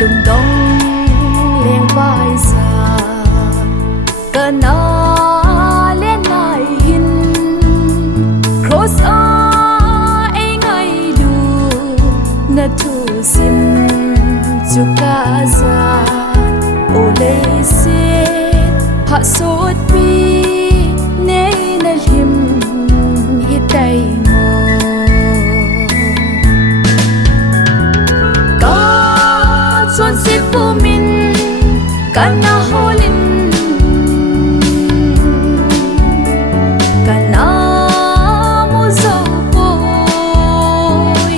lung dong leng vai sa kana len nai hin cross a ai ngai lu na tu sim chu ka za o le se ha sot pi ne na him hi tai mo ka chon si pu min kana holin kana mu zo po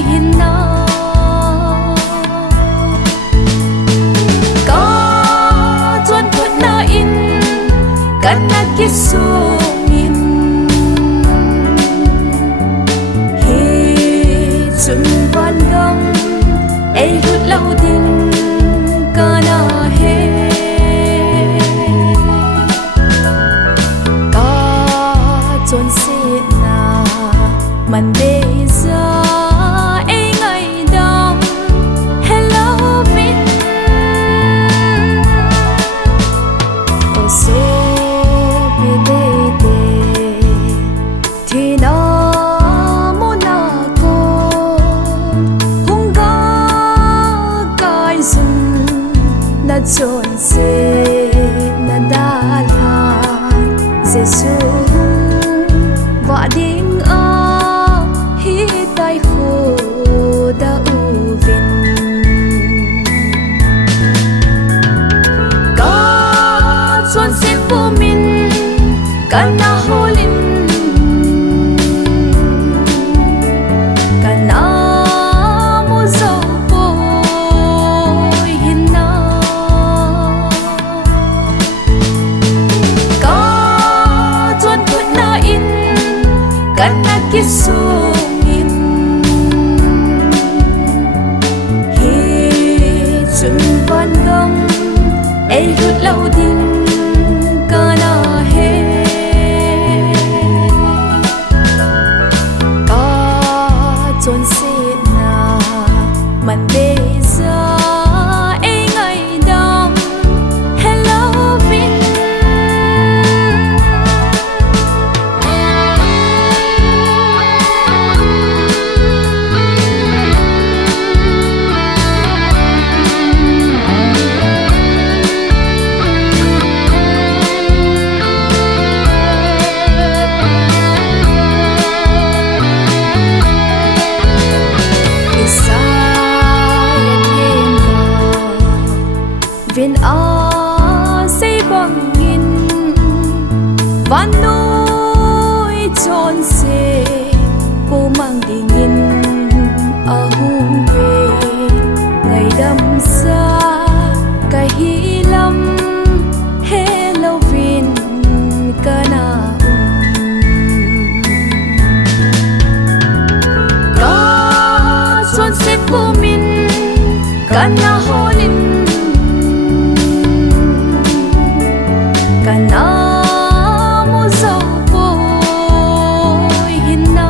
hin na ka chon phut na in kana kisu min he chun van gam ai hut lau ding kana he ka chon se na man de za ai ngai dam hello min o so be de de thi na mo na ko hung ga kai sun na chon se na da la jesu va ding a hi tai kho da u vin ka chon se pu min kana holin kana mu zo po hin na ka chon phut na in kana kisu min he chun van gam ai hut lau ding kana he ka chon se na man de za ai ngai dam hello min vin a say bang in van noi chon se po mang ding in a hung ve ngày đâm sa ka hi lam hello vin kana ka chon se po min kana holin kana mu zo po hin na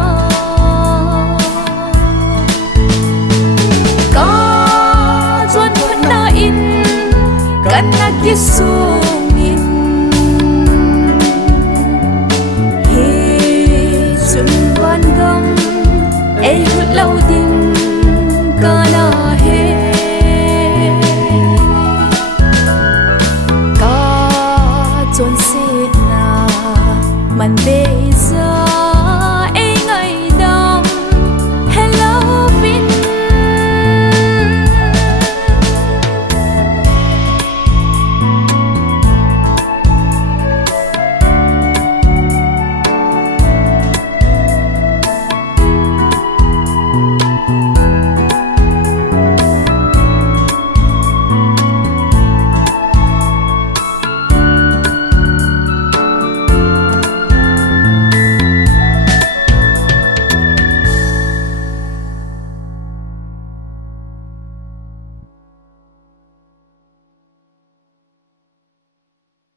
ka chon phut na in kana kisu